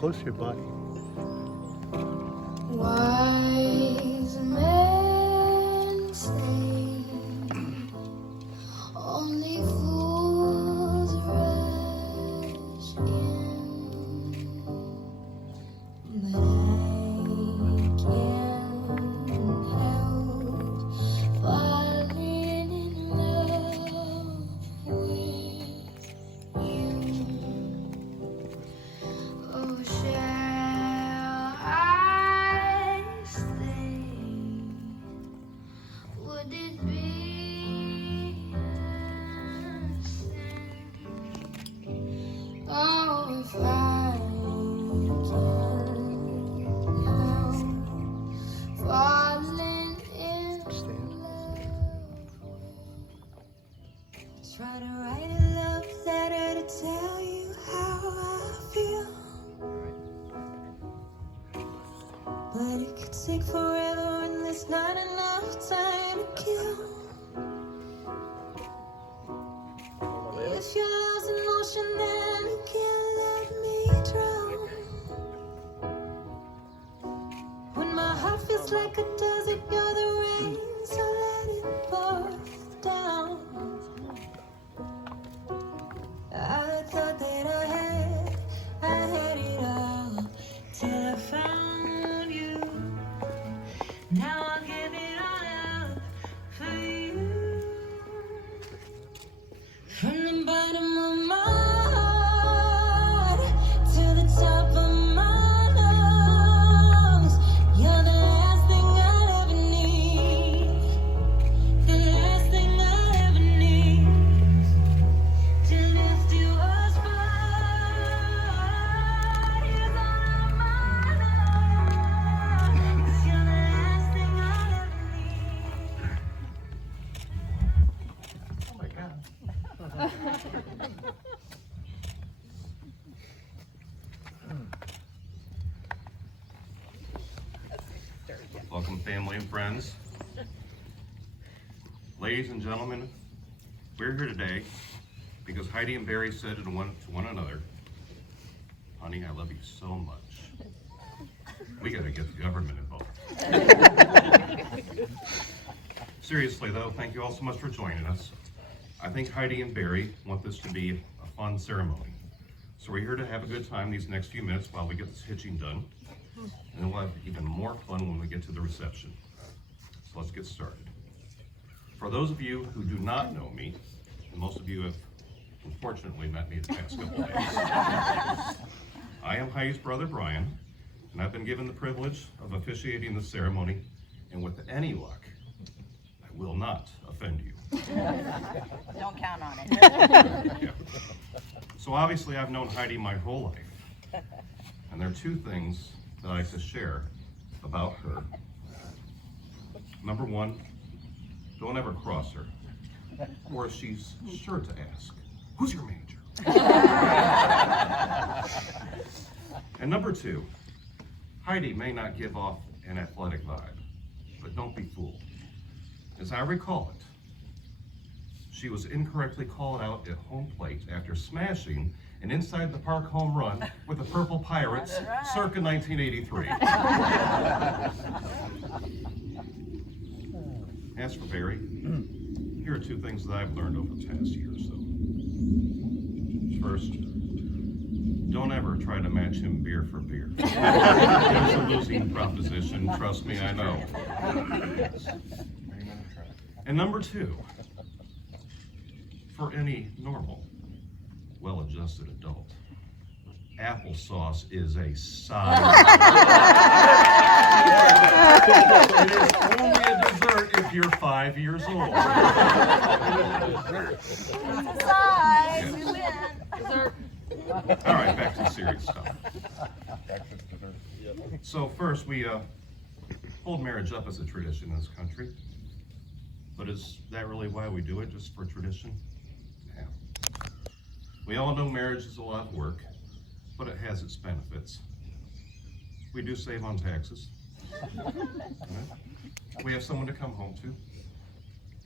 close to your body. Wise men say only fools rush in, but I can't help falling in love with you. Oh, shall I stay? Would it be a sin? Oh, if I can't help falling in love. Try to write a love letter to tell you how I feel, but it could take forever and there's not enough time to kill. If your love's an ocean, then you can't let me drown. When my heart feels like a desert, you're the rain, so let it pour down. I thought that I had it all till I found you. Now I'll give it all up for you. From the bottom of my heart to the top of my lungs, you're the last thing I'll ever need. The last thing I'll ever need to lift you us apart. Is on my lungs. You're the last thing I'll ever need. Oh my God. Welcome, family and friends. Ladies and gentlemen, we're here today because Heidi and Barry said to one another, "Honey, I love you so much. We gotta get the government involved." Seriously though, thank you all so much for joining us. I think Heidi and Barry want this to be a fun ceremony. So we're here to have a good time these next few minutes while we get this hitching done. And then we'll have even more fun when we get to the reception. So let's get started. For those of you who do not know me, and most of you have unfortunately met me the past couple days, I am Heidi's brother Brian, and I've been given the privilege of officiating the ceremony, and with any luck, I will not offend you. Don't count on it. Yeah. So obviously I've known Heidi my whole life, and there are two things that I like to share about her. Number one, don't ever cross her, or she's sure to ask, "Who's your manager?" And number two, Heidi may not give off an athletic vibe, but don't be fooled. As I recall it, she was incorrectly called out at home plate after smashing an inside the park home run with the Purple Pirates circa 1983. As for Barry, here are two things that I've learned over the past year or so. First, don't ever try to match him beer for beer. It's a losing proposition, trust me, I know. And number two, for any normal, well-adjusted adult, applesauce is a side. It is only a dessert if you're 5 years old. Size, we win. Dessert. All right, back to the serious stuff. So first, we hold marriage up as a tradition in this country. But is that really why we do it, just for tradition? Yeah. We all know marriage is a lot of work, but it has its benefits. We do save on taxes. We have someone to come home to.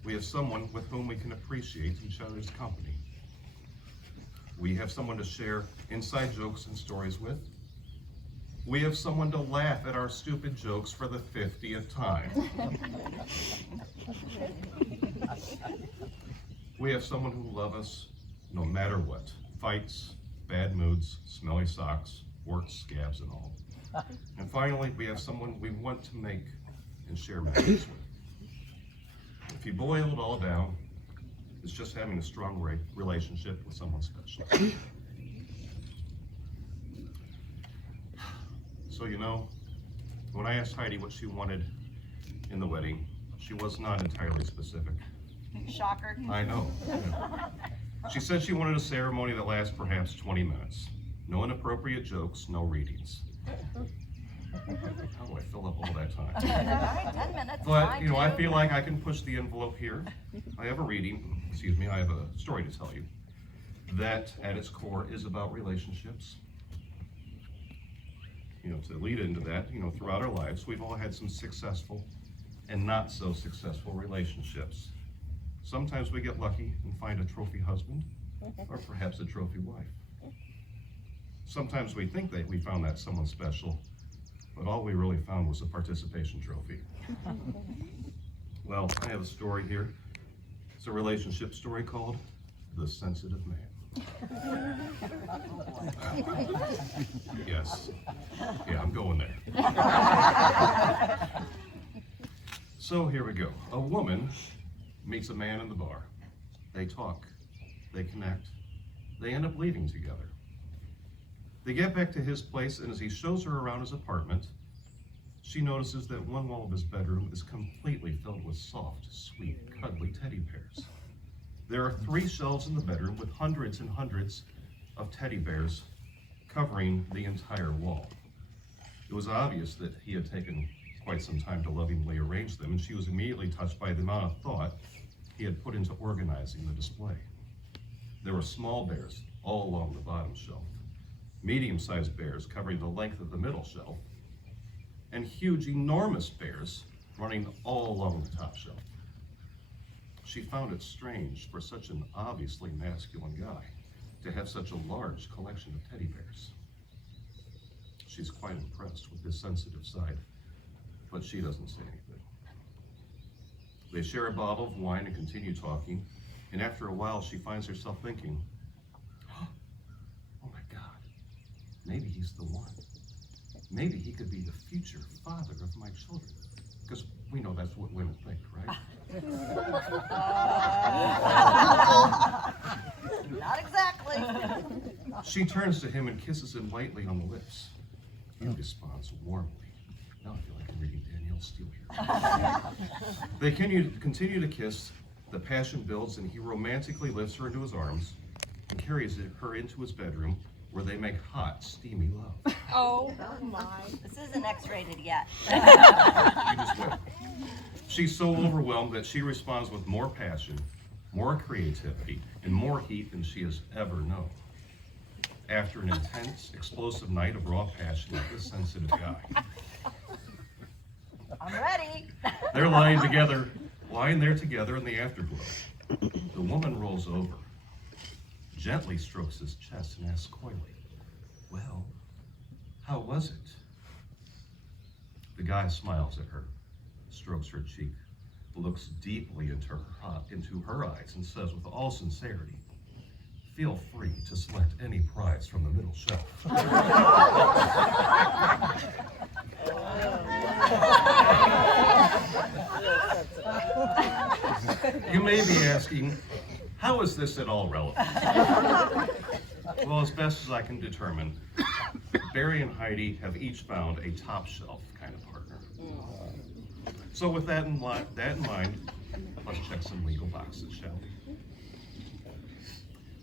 We have someone with whom we can appreciate each other's company. We have someone to share inside jokes and stories with. We have someone to laugh at our stupid jokes for the 50th time. We have someone who loves us no matter what. Fights, bad moods, smelly socks, warts, scabs, and all. And finally, we have someone we want to make and share memories with. If you boil it all down, it's just having a strong relationship with someone special. So you know, when I asked Heidi what she wanted in the wedding, she was not entirely specific. Shocker. I know. She said she wanted a ceremony that lasts perhaps 20 minutes. No inappropriate jokes, no readings. How do I fill up all that time? All right, 10 minutes. But, you know, I feel like I can push the envelope here. I have a I have a story to tell you that at its core is about relationships. You know, to lead into that, you know, throughout our lives, we've all had some successful and not so successful relationships. Sometimes we get lucky and find a trophy husband or perhaps a trophy wife. Sometimes we think that we found that someone special, but all we really found was a participation trophy. Well, I have a story here. It's a relationship story called The Sensitive Man. Yes. Yeah, I'm going there. So here we go. A woman meets a man in the bar. They talk, they connect, they end up leaving together. They get back to his place, and as he shows her around his apartment, she notices that one wall of his bedroom is completely filled with soft, sweet, cuddly teddy bears. There are 3 shelves in the bedroom with hundreds and hundreds of teddy bears covering the entire wall. It was obvious that he had taken quite some time to lovingly arrange them, and she was immediately touched by the amount of thought he had put into organizing the display. There were small bears all along the bottom shelf, medium-sized bears covering the length of the middle shelf, and huge, enormous bears running all along the top shelf. She found it strange for such an obviously masculine guy to have such a large collection of teddy bears. She's quite impressed with his sensitive side, but she doesn't say anything. They share a bottle of wine and continue talking, and after a while she finds herself thinking, oh my God, maybe he's the one. Maybe he could be the future father of my children. Because we know that's what women think, right? Not exactly. She turns to him and kisses him lightly on the lips. He responds warmly. Now I feel like I'm reading Danielle Steele here. They continue to kiss. The passion builds, and he romantically lifts her into his arms and carries her into his bedroom, where they make hot, steamy love. Oh my. This isn't X-rated yet. You just wait. She's so overwhelmed that she responds with more passion, more creativity, and more heat than she has ever known. After an intense, explosive night of raw passion with this sensitive guy. I'm ready. They're lying there together in the afterglow. The woman rolls over, gently strokes his chest, and asks coyly, well, how was it? The guy smiles at her, strokes her cheek, looks deeply into her eyes, and says with all sincerity, feel free to select any prize from the middle shelf. You may be asking, how is this at all relevant? Well, as best as I can determine, Barry and Heidi have each found a top shelf kind of partner. So with that in mind, let's check some legal boxes, shall we?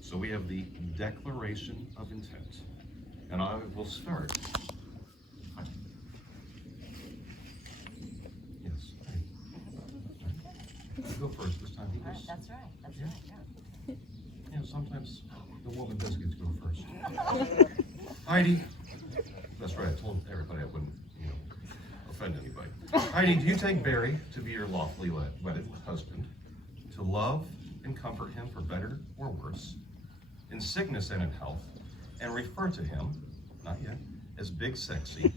So we have the Declaration of Intent, and I will start. Yes. You go first this time. All right, that's right. That's right. Yeah. Yeah, sometimes the woman does get to go first. Heidi, that's right. I told everybody I wouldn't, offend anybody. Heidi, do you take Barry to be your lawfully wedded husband, to love and comfort him for better or worse, in sickness and in health, and refer to him, not yet, as big sexy,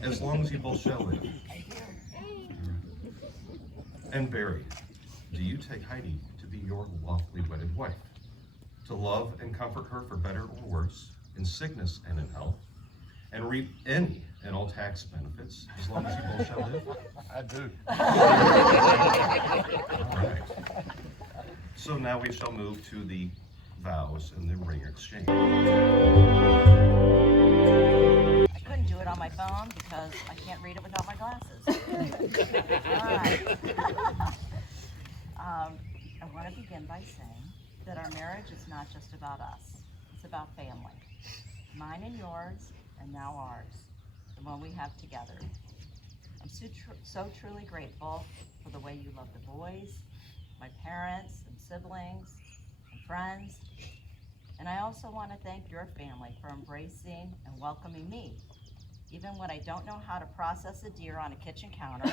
as long as you both shall live. I do. And Barry, do you take Heidi to be your lawfully wedded wife, to love and comfort her for better or worse, in sickness and in health, and reap any and all tax benefits, as long as you both shall live? I do. All right. So now we shall move to the vows and the ring exchange. I couldn't do it on my phone because I can't read it without my glasses. All right. I want to begin by saying that our marriage is not just about us. It's about family. Mine and yours, and now ours, the one we have together. I'm so truly grateful for the way you love the boys, my parents and siblings and friends. And I also want to thank your family for embracing and welcoming me, even when I don't know how to process a deer on a kitchen counter,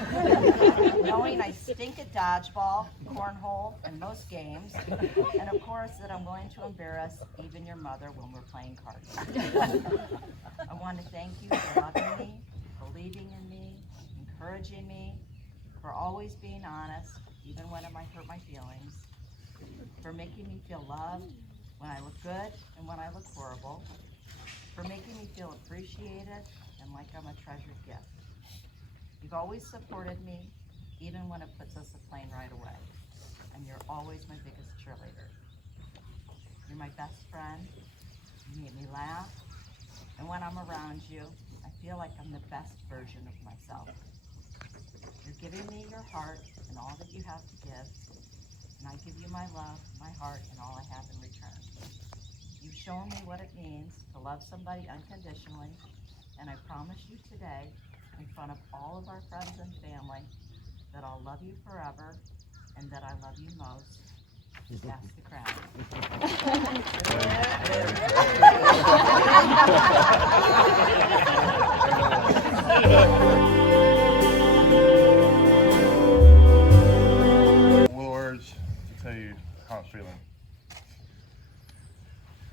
knowing I stink at dodgeball, cornhole, and most games, and of course that I'm willing to embarrass even your mother when we're playing cards. I want to thank you for loving me, believing in me, encouraging me, for always being honest, even when it might hurt my feelings, for making me feel loved when I look good and when I look horrible, for making me feel appreciated and like I'm a treasured gift. You've always supported me, even when it puts us a plane right away, and you're always my biggest cheerleader. You're my best friend, you make me laugh, and when I'm around you, I feel like I'm the best version of myself. You're giving me your heart and all that you have to give, and I give you my love, my heart, and all I have in return. You've shown me what it means to love somebody unconditionally, and I promise you today, in front of all of our friends and family, that I'll love you forever, and that I love you most. That's the crown. Words to tell you how I'm feeling. I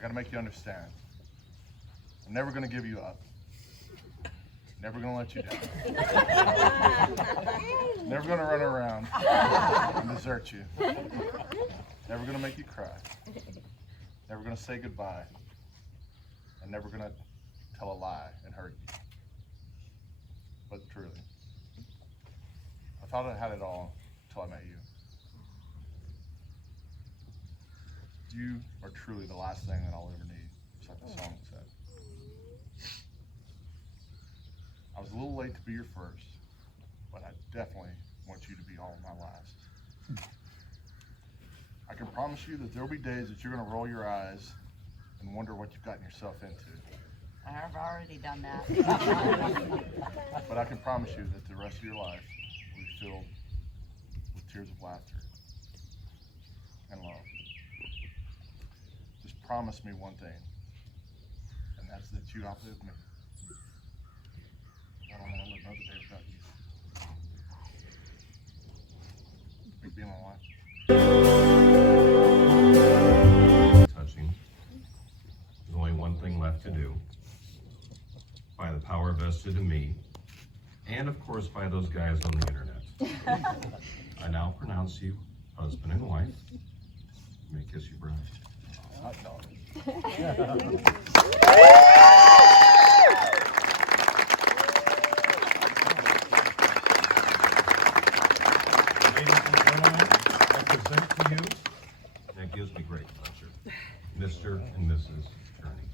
gotta make you understand. I'm never gonna give you up. Never gonna let you down. Never gonna run around and desert you. Never gonna make you cry. Never gonna say goodbye. And never gonna tell a lie and hurt you. But truly, I thought I had it all until I met you. You are truly the last thing that I'll ever need, just like the song said. I was a little late to be your first, but I definitely want you to be all my last. I can promise you that there'll be days that you're gonna roll your eyes and wonder what you've gotten yourself into. I've already done that. But I can promise you that the rest of your life will be filled with tears of laughter and love. Just promise me one thing, and that's that you outlive me. I don't want to live another day without you. You being my wife. Touching. There's only one thing left to do. By the power vested in me, and of course by those guys on the internet. I now pronounce you husband and wife. You may kiss your bride. Hot dog. Ladies and gentlemen, I present to you, and it gives me great pleasure, Mr. and Mrs. Kearney.